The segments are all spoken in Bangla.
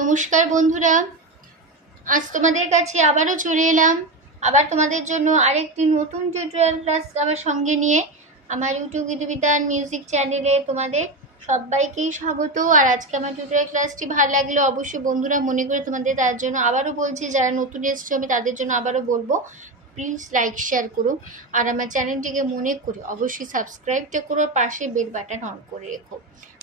নমস্কার বন্ধুরা, আজ তোমাদের কাছে আবারও চলে এলাম। আবার তোমাদের জন্য আরেকটি নতুন টিউটোরিয়াল ক্লাস আবার সঙ্গে নিয়ে আমার ইউটিউব বিদ্যুবিতান মিউজিক চ্যানেলে তোমাদের সবাইকেই স্বাগত। আর আজকে আমার টিউটোরিয়াল ক্লাসটি ভালো লাগলে অবশ্যই বন্ধুরা মনে করে তোমাদের তার জন্য আবারও বলছি, যারা নতুন এসেছে আমি তাদের জন্য আবারও বলবো, প্লিজ লাইক শেয়ার করো আর আমার চ্যানেলটিকে মনে করে অবশ্যই সাবস্ক্রাইবটা করো, পাশে বেল বাটন অন করে রেখো।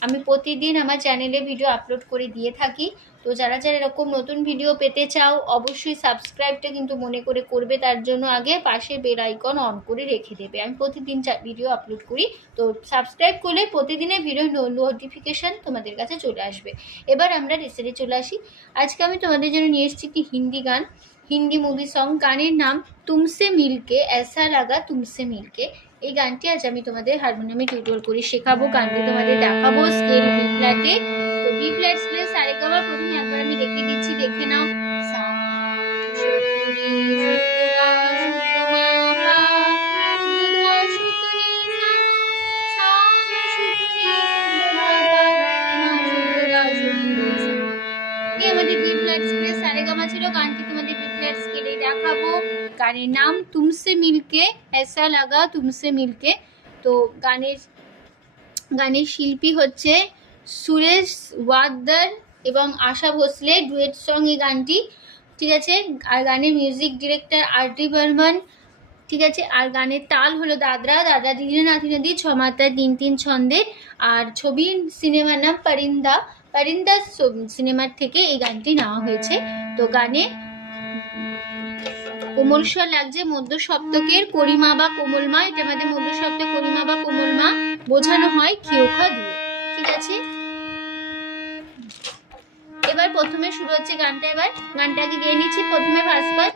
আমি প্রতিদিন আমার চ্যানেলে ভিডিও আপলোড করে দিয়ে থাকি, তো যারা যারা এরকম নতুন ভিডিও পেতে চাও অবশ্যই সাবস্ক্রাইবটা কিন্তু মনে করে করবে, তার জন্য আগে পাশে বেল আইকন অন করে রেখে দেবে। আমি প্রতিদিন ভিডিও আপলোড করি, তো সাবস্ক্রাইব করলে প্রতিদিনের ভিডিও নোটিফিকেশান তোমাদের কাছে চলে আসবে। এবার আমরা রেসিপি চলে আসি। আজকে আমি তোমাদের জন্য নিয়ে এসেছি একটি হিন্দি গান, হিন্দি মুভি সং। গানের নাম তুমসে মিলকে ऐसा लगा तुमसे मिलके। এই গানটি আজ আমি তোমাদের হারমোনিয়ামে টিউটোরিয়াল করে শেখাবো, গানটি তোমাদের দেখাবো স্কেল বি ফ্ল্যাটে। তো বি ফ্ল্যাট স্কেল সারেগামা প্রথমে একবার আমি রেখে দিচ্ছি, দেখে নাও। সা শুতুরি শুতুগা শুতুমা পা শুতুধা শুতুরি সা সা শুতুরি শুতুমা পা মা শুতুরা শুতুরি সা। এই আমাদের বি ফ্ল্যাট স্কেল সারেগামা ছিল, গানটি তোমাদের বি ফ্ল্যাট স্কেলে দেখাবো। গানের নাম তুমসে মিলকে ऐसा लगा तुमसे मिलके। তো গানের শিল্পী হচ্ছে সুরেশ ওয়াদ্দার এবং আশা ভোসলে, ডুয়েট সং এই গানটি, ঠিক আছে। আর গানের মিউজিক ডিরেক্টর আর.ডি. বর্মন, ঠিক আছে। আর গানের তাল হলো দাদরা দাদরা ধীরে নাথি নদী ছ মাত্রায় 3-3 ছন্দের। আর ছবির সিনেমার নাম পরিন্দা, পরিন্দা সিনেমার থেকে এই গানটি নেওয়া হয়েছে। তো গানে কোমল স্বর লাগছে মধ্য সপ্তকের করিমা বা কোমলমা, এটা আমাদের মধ্য সপ্তক করিমা বা কোমলমা বোঝানো হয় খিওখা দিয়ে, ঠিক আছে। এবার প্রথমে শুরু হচ্ছে গানটা। এবার গানটাকে গেয়ে নিচ্ছি প্রথমে ফার্স্ট পার্ট।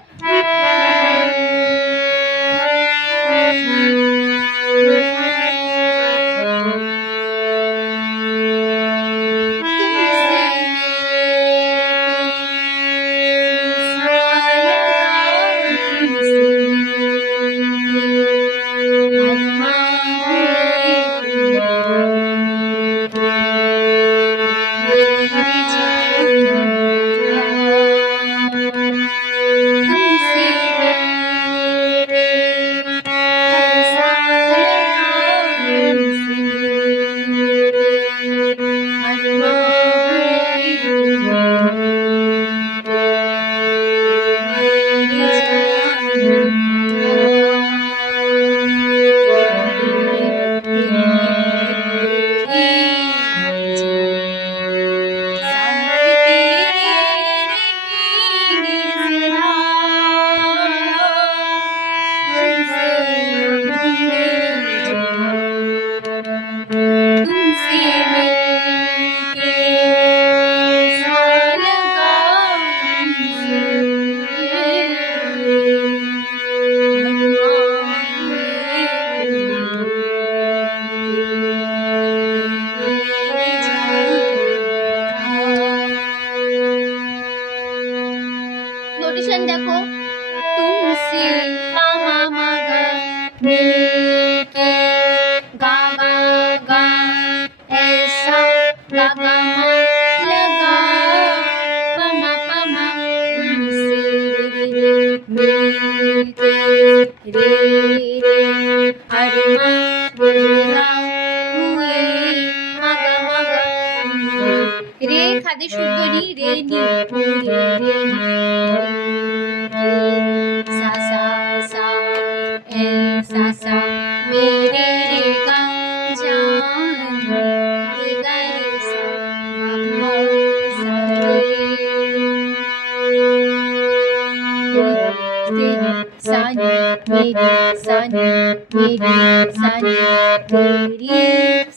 নোটেশন দেখো, তুমসে পা মা মা গা মিলকে গা গা গা ऐसा लगा लगा पा मा तुमसे मिलके रे रे अरमा बोला हुए मगा मगा रे खादे शुद्ध नी रे नी रे रे सा सा सा ए सा सा मेरे रे गा जान रे गा सा मा सा रे सानी मेरी सानी मेरी सानी तेरी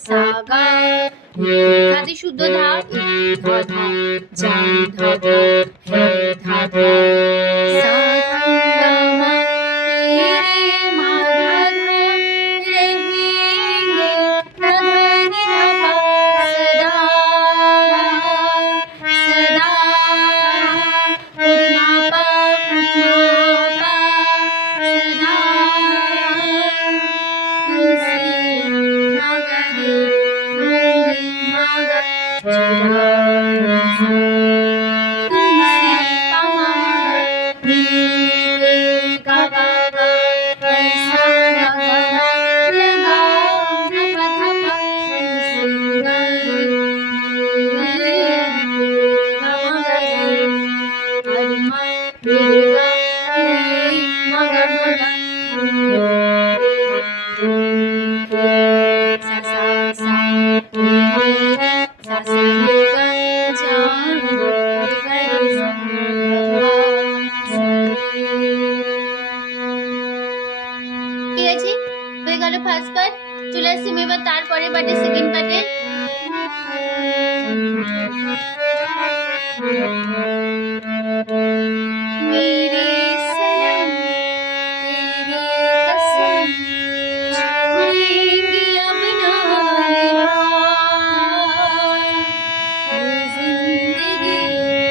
सागा खादे शुद्ध धा धा धा जा धा धा है धा धा सा गा मा तेरे मा धा धा रहेंगे धा धा नि धा पा सदा सदा मा पा सदा तुमसे मगा रे मगा चुरा मेरे सनम तेरी कसम छोड़ेंगे अब ना ये जिंदगी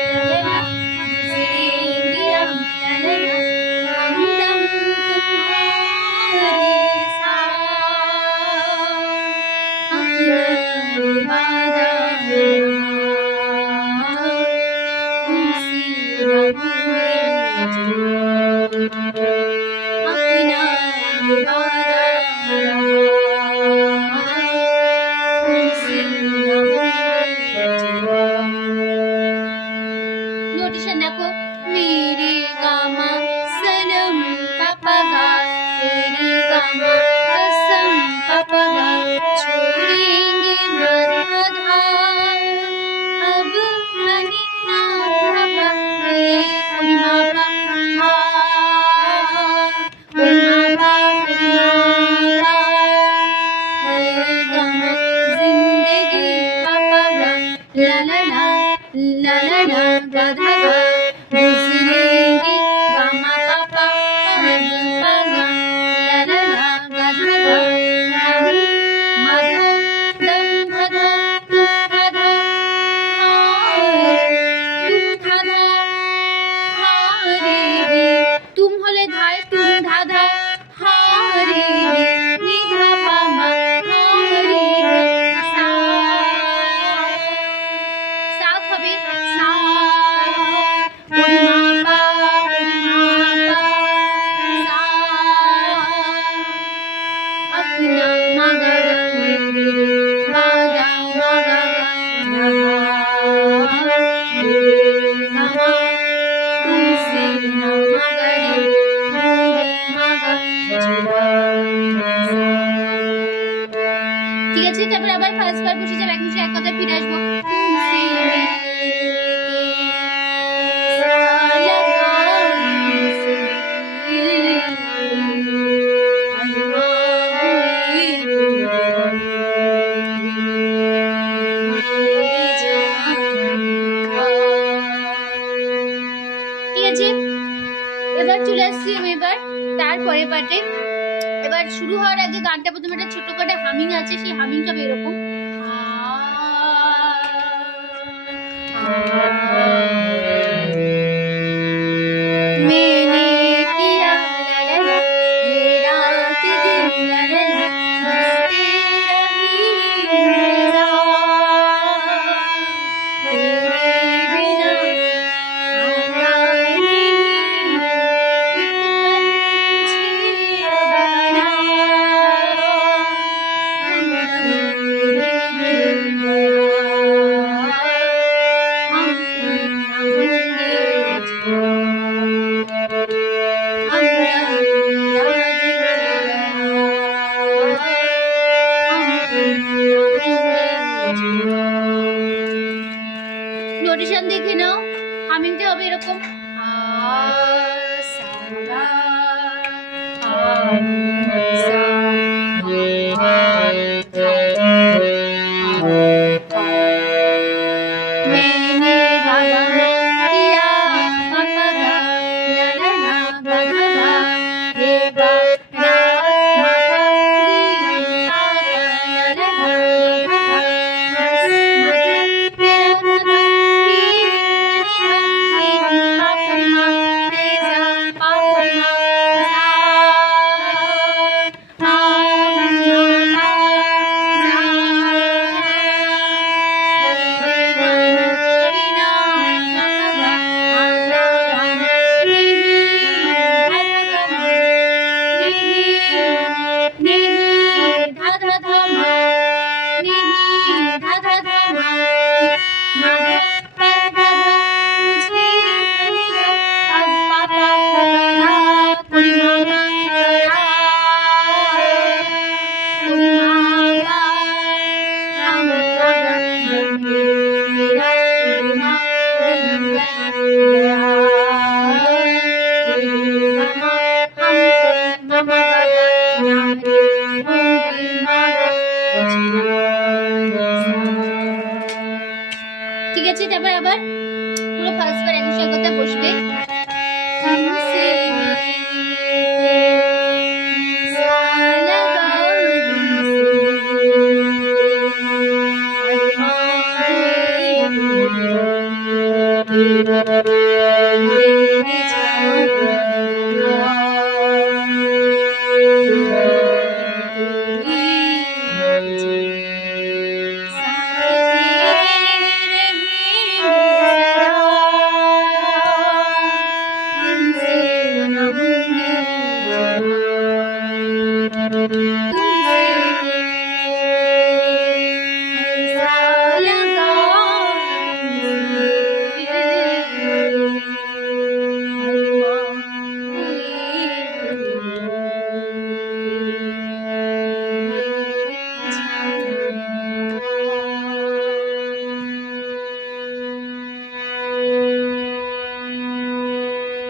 ललना गुजरेंगे अब ललना हमदम तुम्हारे साथ अपना वादा तुमसे रहूंगे अपना वादा तुमसे नोटिशन देखो मेरे गामा सनम पापा गा तेरी गामा कसम पापा गा छोड़ेंगे मरहदा अब हनी ना पापा तेरी मापा हा मापा तेरी गामा जिंदगी पापा गा ला ला ला ला ला ला गा धा गा गुजरेंगे गामा पापा पापा गा ला ला ला गा धा गा माधा दम धाधा तू धाधा तू धाधा रे रे तुम হলে ধায় তুম ধাধা হা রে রে নি ধা পা মা হা রে রে সা সাউথ হবে সা পরিমাপা সা अपना मगा मागा मगा तुमसे ना मगरे मगा ঠিক আছে তারপর আবার ফার্স্ট বার বসে যাব একদম এক কথা ফিরে আসবো তুমসে ঠিক আছে এবার চলে আসছি আমি এবার তারপরে পার্টে এবার শুরু হওয়ার আগে গানটা প্রথমে একটা ছোটখাটো হামিং আছে সেই হামিংটা এরকম मैंने किया ला ला ला ये रात दिन ला ला ला हंसते रही मेरा तेरे बिना आना नहीं নোটিশন দেখে নাও হামিংটা হবে এরকম আ সা লা আ সা मैंने गाना किया पापा गा ला ला ला गा धा गा हे गा ना मापा नी पा गा ला ला ला गा धा तेरा धा नी धा नी पा मा रे जा पा मा सा आ मा जा ঠিক আছে তারপর আবার পুরো ফার্স্ট বার একই সঙ্গে বসবে।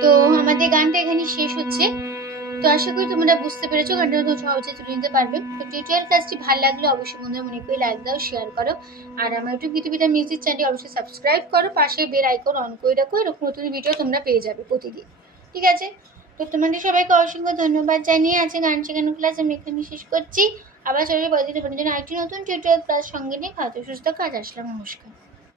তো আমাদের গানটা এখানে শেষ হচ্ছে। তো আশা করি তোমরা বুঝতে পেরেছো, গানটা তো সহজে তুলে নিতে পারবে। তো টিউটোরিয়াল কাজটি ভালো লাগলে অবশ্যই বন্ধুরা মনে করে লাইক দাও, শেয়ার করো। আর আমার ইউটিউব গীতবিতান মিউজিক চ্যানেলটি অবশ্যই সাবস্ক্রাইব করো, পাশে বেল আইকন অন করে রাখো, এরকম নতুন ভিডিও তোমরা পেয়ে যাবে প্রতিদিন। ঠিক আছে? তো তোমাদের সবাইকে অসংখ্য ধন্যবাদ জানিয়ে আছে গান শেখানো ক্লাস আমি এখানে শেষ করছি। আবার চলে পরবর্তী তোমাদের জন্য আরেকটি নতুন টিউটোরিয়াল ক্লাস সঙ্গে নিয়ে ভালো সুস্থ কাজ আসলাম। নমস্কার।